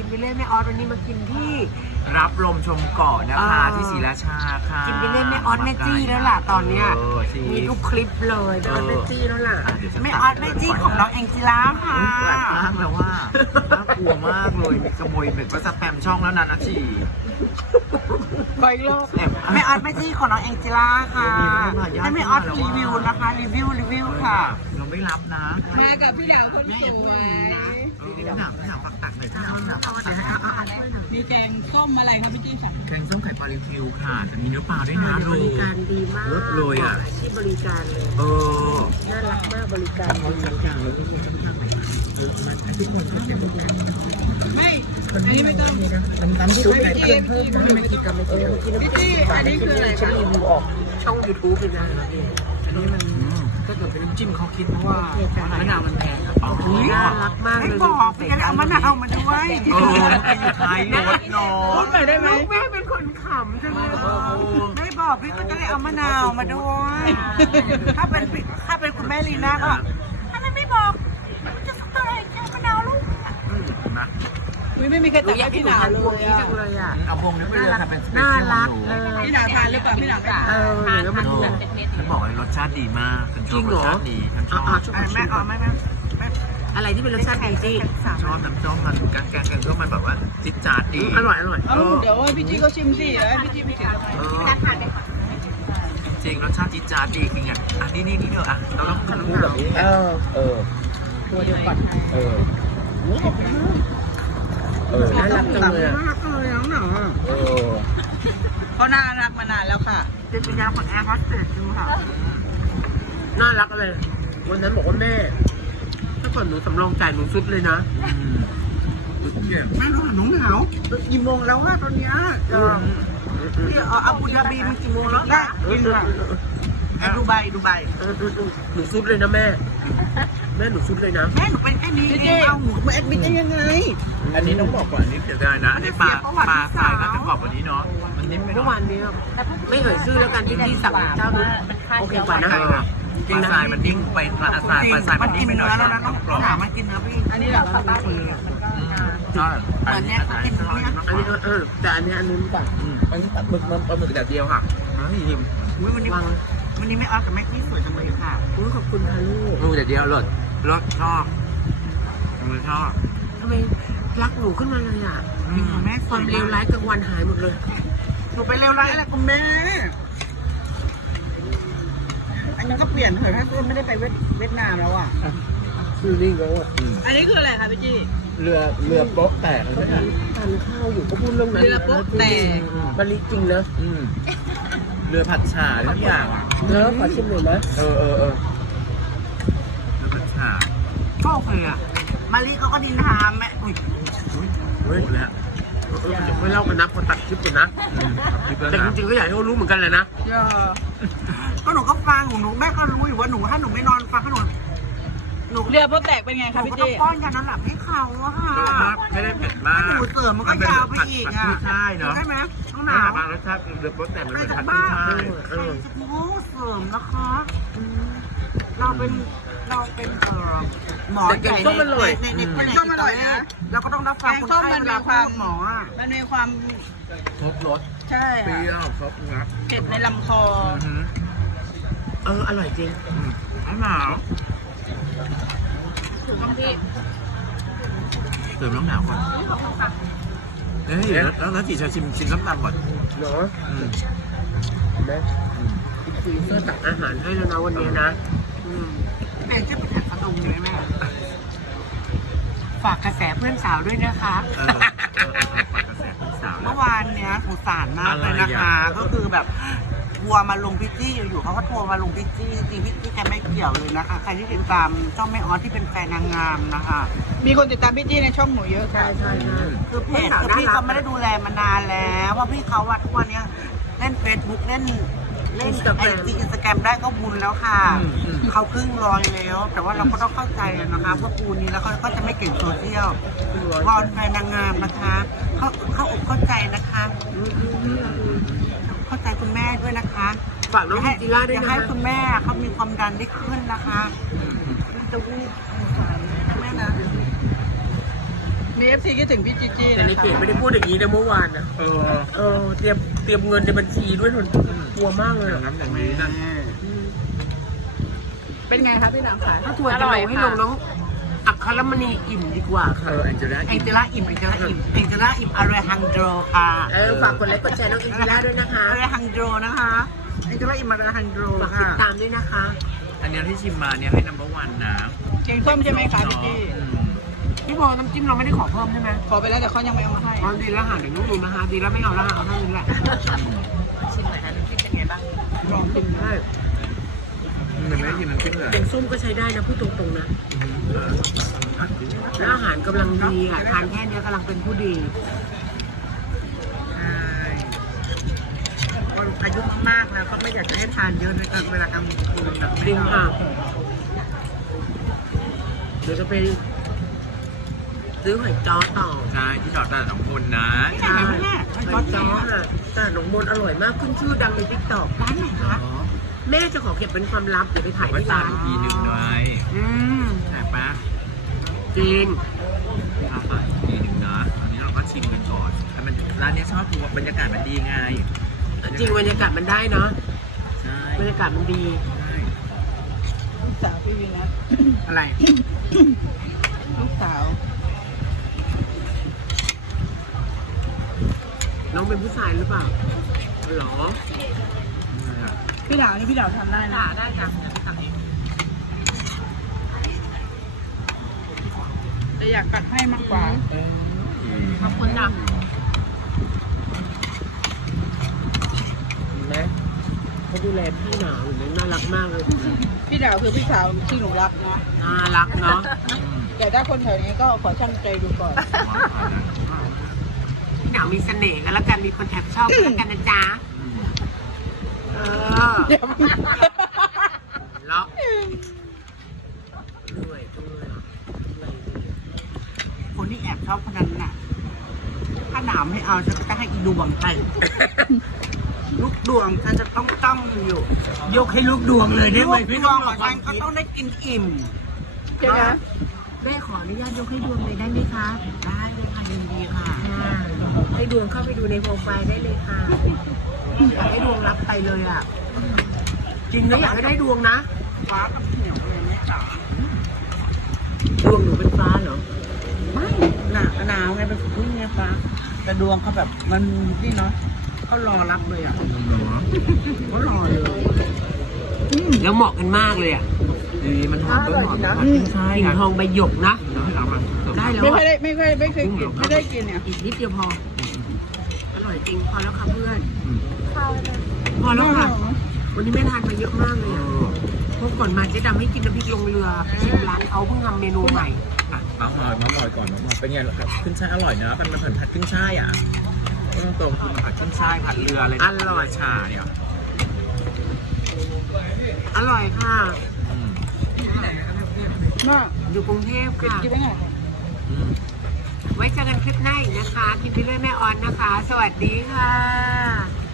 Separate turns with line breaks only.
ไปเล่นแม่ออสวันนี้มากินที่
รับลมชมเกาะนะคะที่ศรีราชาค่ะ
กินไปเล่นแม่ออสแม่จี้แล้วล่ะตอนเนี้ย
จริง
มีทุกคลิปเลยแม่ออสแม่จี้แล้วล่ะ
เดี๋ยวจะ
แม่ออสแม่จี้ของน้องแองจิล่าค่ะ
เปิดมากแล้วว่าน่ากลัวมากเลยมีขโมยเบ็ดว่าสแปมช่องแล้วนะอาชี
ไปอีกรอบแม่ออสแม่จี้ของน้องแองจิล่าค่ะให้แม่ออสรีวิวนะคะรีวิวค่ะ
เราไม่รับนะ
มากับพี่ดาวคนสวย
พี่หนักปักตักเลยพี่หนัก
มีแกงส้มอะไรครับพี่จี้สั่ง
แกงส้มไข่ปลาริวคิวค่ะแต่มีเนื้อปลาด้วยนะ
บริการดีมาก
รสเลยอ่ะ
ที่บริการเลย
เออ
น่ารักมากบริการ
เขาสักอย่างเลยทุกคนก็เก็บ
ไม่ อันนี้ไม่ต้อง
น้ำซุปไหนเพิ่มไม่กินกันไม่กิน
พี่จี้อันนี้คืออะไร
ฉั
คะ
นรีวิวออกช่อง YouTube เลยนะ
อันนี้มันถ้าเกิดเป็นน้ำจิ้มเขาคิดเพราะว่ามะนาวมันแพงอ๋อ
น่ารักมากเลยไม่บอกพี่จะเอามะนาวมาด้วย
เอออยู่ท้ายรถเนาะ
พูดหน่อยได้ไหม
ลูกแม่เป็นคนขำจังเลยไม่บอกพี่ก็จะได้เอามะนาวมาด้วยถ้าเป็นคุณแม่ลีน่าก็ทำไมไม่บอกมันจะสไตล์แค่มะนาวลูก
นะ
ไม่มีใครตัดให้พี่ดาวเล
พวก
ย
นี้จังเลยอ่ะ
เอาพวงนี้ไปเลยทำเป็น
น่ารักเลย
พี่ดาวทานหรือเปล่าพี่ดาวไม่ทาน
แล้วมัน
ฉันบอกเลยรสชาติดีมากฉันชอบรสชาติดีฉันชอบ
แม่อะไรที่เป็นรสชาติดีจี้
ชอบน้ำส้มมันแกงส้มมันแบบว่าจิ๊ดจ๊าดดี
อร่อย
เอาเดี๋ยวพี่จี้ก็ชิมสิแล้วพี่จี้ไปกินทำไม
จริงรสชาติจิ๊ดจ๊าดดีจริงอ่ะอันนี้เดี๋ยวอ่ะเราต้องพูดแบบนี้
ตัวเดียวก่อน
น่ารักจังเลย
น่ารักเลยน้องหนัง
เขาน่ารักมานานแล้วค่ะ
เป็นปัญญาของแอร์ฮอสเตสจริงค่ะน่ารักเลยวันนั้นบอกว่าแม่ถ้าเกิดหนูสำรองจ่ายหนูซุดเลยนะแม่รู้หนูหนาวกี่โมงแล้วว่าตอนนี้พี่อาบูดาบีมันกี่โมงแล้วนะดูไบหนูซุดเลยนะแม่หนูซุดเลยนะแม่หนูเป็นแค่นี้เองเอาหนูมาแอดมิดได้ยังไง
อันนี้ต้องบอกก่อนนิดเดียวได้นะอันนี้ปลาทรายน่าจะกรอบกว่านี้เนาะมันนิ่มไปหน่
เมื่
อ
อวาย นนี้ไม่เอ่ยชื่อแล้วกันที่สั่งเจ้านู้นโอเคกว่านะ
ปลาทรายมันนิ่งไปปลาทรายมันนิ่งไปหน่อย
ต้องหามันกินเนื้อพี่
อันนี้เรากลับบ้านเลย
ใช่อันนี้
อันนี้แต่อันนี้ก่อน
อันนี้ตัดหมึกมันปลาหมึกแบบเดียวค่ะนี่หิม
วันนี้ไม่เอาแต่ไม่ที่สวยจังเลยค่ะขอบคุณค่ะลูก
หมึกแบบเดียวรสชอบมันชอบ
ทำไมรักหนูขึ้นมาเลยอ่ะแม่ความเลวร้ายกลางวันหายหมดเลยหนูไปเลวร้ายอะไรคุณแม่อันนี้ก็เปลี่ยนเถอะถ้าเพื่อนไม่ได้ไปเวียดนามแล้วอ่ะคือนี่แล้วอ่ะ
อันนี้คืออะไรคะพี่จี้
เรือโป๊ะแตกใช่ไหม
ทานข้าวอยู่ก็พูดเรื่องนั้น
เรือโป๊ะแตก
บริจริงนะ
เรือผัดฉ่าทุกอย่าง
ขอชิมหน่อยนะ
เรือผัดฉ่า
ก็โอเคอ่ะมารีเขาก็ดินทามแม่อุ้ย
เฮ้ยแล้ว
ไม่เล่ากันนะคนตัดคลิปกันนะแต่จริงๆก็อยากให้เขารู้เหมือนกันเลยนะก็หนูก็ฟังหนูแม่ก็รู้อยู่ว่าหนูถ้าหนูไม่นอนฟังก็หนู
เรือโป๊ะแตกเป็นไง
ห
คะ
นู
พี่
ก็ต้อง
จี้
ป้อนยานอนหลับให้เขาอะค่ะ
ไม่ได้เผ็ดมาก
หนูเสริมมันก็ยาวไปอีกอ่ะ
ใช่เนาะ
ใช่ไหมน้องห
หนาน
าว
บางรสชาติเรือโป๊ะแตกมัน
ใคร
เป็น
จะ
ผัด
บ้า
ใช่
ใครจะโม้เสริมนะคะเราเป็นหมอใหญ่ในคนไหนเราก็ต้องรับฟังคนไข้เวลาพูดหมออ่ะ
มันมีความ
ครบรส
ใช่
เปรี้ยวครบนะ
เผ็ดในลำคอ
อร่อยจริง
หนาว
ต้องพี่
เติมน้ำหนาวก่อนเฮ้ยแล้วจีจะชิมน้ำตาลก่อน
เนาะแม่คุยเพื่อตักอาหารให้แล้วนะวันนี้นะแม่จะไปถักกระดุมเลยแม่ฝากกระแสเพื่อนสาวด้วยนะคะ เมื่อวานเนี้ยสงสารมากเลยนะคะ ก็คือแบบทัวร์มาลงพิจี้อยู่ๆเขาก็ทัวร์มาลงพิจี้จริงๆพี่แกไม่เกี่ยวเลยนะคะใครที่ติดตามช่องแม่ออสที่เป็นแฟนนางงามนะคะ
มีคนติดตามพี่จี้ในช่องหนูเยอะค่ะ
ใช่คือเพจคือพี่เขาไม่ได้ดูแลมานานแล้วว่าพี่เขาทุกวันนี้เล่น Facebook เล่นไอจีอินสตาแกรมได้ก็บุญแล้วค่ะเขาครึ่งร้อยแล้ว แต่ว่าเราก็ต้องเข้าใจนะคะว่าปูนี้แล้วเขาก็จะไม่เก่งโซเชียลวอนแฟนนางงามนะคะเข้าอกเข้าใจนะคะเข้าใจคุณแม่ด้วยนะคะฝากน้องจิล่าด้วยนะให้คุณแม่เขามีความดันได้ขึ้นนะคะจะวูบแม่นะ
มี FC คิดถึงพี่จีจี้
แต่
นะ
ใน
คะ
เขตไม่ได้พูดอย่างนี้นะเมื่อวานนะ เตรียมเงินในบัญชีด้วยทุนกลัวมากเลย
อย่างนั้นอย่างนี้นั่น
เป็นไงคะพี่หนังคะ
ถ้าทัวร์จะลงให้ลงน้องอัครมณีอิ่มดีกว่าค่ะ
แองเจล่า
แองเจล่าอิ่มแองเจล่าอิ่มแองเจล่าอิ่มอะไรฮังโดรค่ะ
ฝากกดไลค์กดแชร์น้องอินทิราด้วยนะคะ
อะไรฮังโดรนะคะแองเจล่าอิ่มอะไรฮังโดร
ฝากติ
ค่ะ
ดตามด้วยนะคะ
อันเนี้ยที่ชิมมาเนี่ยให้นัมเบอร์วันนะ
แกงส้มใช่ไหมคะพี่จี้
พี่บอกน้ำจิ้มเราไม่ได้ขอเพิ่มใช่ไหม
ขอไปแล้วแต่เขายังไม่เอามาให้
อ๋อดีแล้วค่ะเดี๋ยวนุ่มดูนะคะดีแล้วไม่เอาแล้วค่ะเอาเท่านี้แหละ
ชิมหน่อยค่ะน้ำจิ้มเป็นไงบ้างลองชิม
ได้
มันไม่ได้กินน้ำจิ้มเลย
แกงส้มก็ใช้ได้นะพูดตรงๆนะแล้วอาหารกำลังดีอ่ะทานแค่เนี้ยกำลังเป็นผู้ดี
คนอายุมากๆแล้วก็ไม่อยากจะให้ทานเยอะในเวลากลางคืนแบบ
จริงค่ะเดี๋ยวจะไปซื้อหอยจ้อต่อ
ใช่ที่จอดตลาดหนองมนนะ
ใช่หอยจ้อค่ะแต่หนองมนอร่อยมากขึ้นชื่อดังในติ๊กต็อก
ร้านไหนคะ
แม่จะขอเก็บเป็นความลับเดี๋ยวไปถ่าย
ไว้
ที่
ตา
ร้าม น
อีกทีหนึ่งด้วย
อืม
ใช่ปะ
จริง
เอาไปอีกทีหนึ่งนะอันนี้เราก็ชิมกันก่อนแต่มันร้านเนี้ยชอบคือบรรยากาศมันดีไง
จริงบรรยากาศมันได้เนาะ
ใช่
บรรยากาศมันดี
ใช่
ลูกสาวพี่วินัท
อะไร
ลูกสาว
น้องเป็นผู้ชายหรือเปล่าหรอ
พี่ดาวนี่พี่ดาวทำได้นะ
ได้ค่ะจะไปทำเอง
แต่อยากตัดให้มากกว่า
ขอบคุณนะเห็นไหมเขาดูแลพี่หนาวเห็นไหมน่ารักมากเลย
พี่ดาวคือพี่สาวที่หนูรักนะ
น่ารักเนาะ
แต่ถ้าคนแถวนี้ก็ขอชั่งใจดูก่อน
พี่หนาวมีเสน่ห์กันแล้วกันมีคนแอบชอบกันแล้วกันนะจ๊ะเออแล้วด้วย
คนที่แอบชอบคนนั้นน่ะ ถ้าหนาวไม่เอาฉันจะให้อีดวงไป ลูกดวงฉันจะต้องจ้องอยู่
ยกให้ลูกดวงเลยได้ไหม
ลู
พี่
กด
ต้
ว
อง ง
ของฉันก็ต้องได้กินอิ่มใช่ไหม
แม่ขออนุญาตยกให้ดวงเลยได้ไหมคะ
ได้เลยค่ะยินดีค่ะ
ให้ดวงเข้าไปดูในโปรไฟล์ได้เลยค่ะอยากให้ดวงรับไปเลยอ่ะจริงนะอยากให้ได้ดวงนะ
ฟ้ากับเหนียวเลยแม่จ๋า
ดวงหนูเป็นฟ้าเหรอ
ไม่หนาวไงเป็นผู้เงี้ยฟ้าแต่ดวงเขาแบบมันนี่เนาะเขารอรับเลยอ่ะเขารอเลย
แล้วเหมาะกันมากเลยอ่ะ
ดีมันหอมต้นหอมผัดขึ้นช่าย
กลิ่น
ค่ะ
ทองใบหยกนะ
แล้วให้เรามา
ได้แล้ว
ไม่เค
อะ
ยได้ไม่เคยกินไม่ได้กินเนี่ย
อีกนิดเดียวพอ อร่อยจริงพอแล้วค่ะเพื่อนพอแล้วค่ะ วันนี้แม่ทานมาเยอะมากเลยอะเพราะก่อนมาเจ๊ดำให้กินน้ำพริกลงเรือชิมร้านเขาเพิ่งทำเมนูใหม่
มาหอยก่อนมาหอยเป็นไงล่ะครับขึ้นช่ายอร่อยเนอะมันผัดขึ้นช่ายอ่ะตรงๆคือมันผัดขึ้นช่ายผัดเรืออะไรชาเนี่ย
อร่อยค่ะ
มาก
อยู่กรุงเทพค่ะ
กินได้ไง
ไว้เจอกันคลิปหน้าอีกนะคะ กินไปเรื่อยแม่ออนนะคะ สวัสดีค่ะ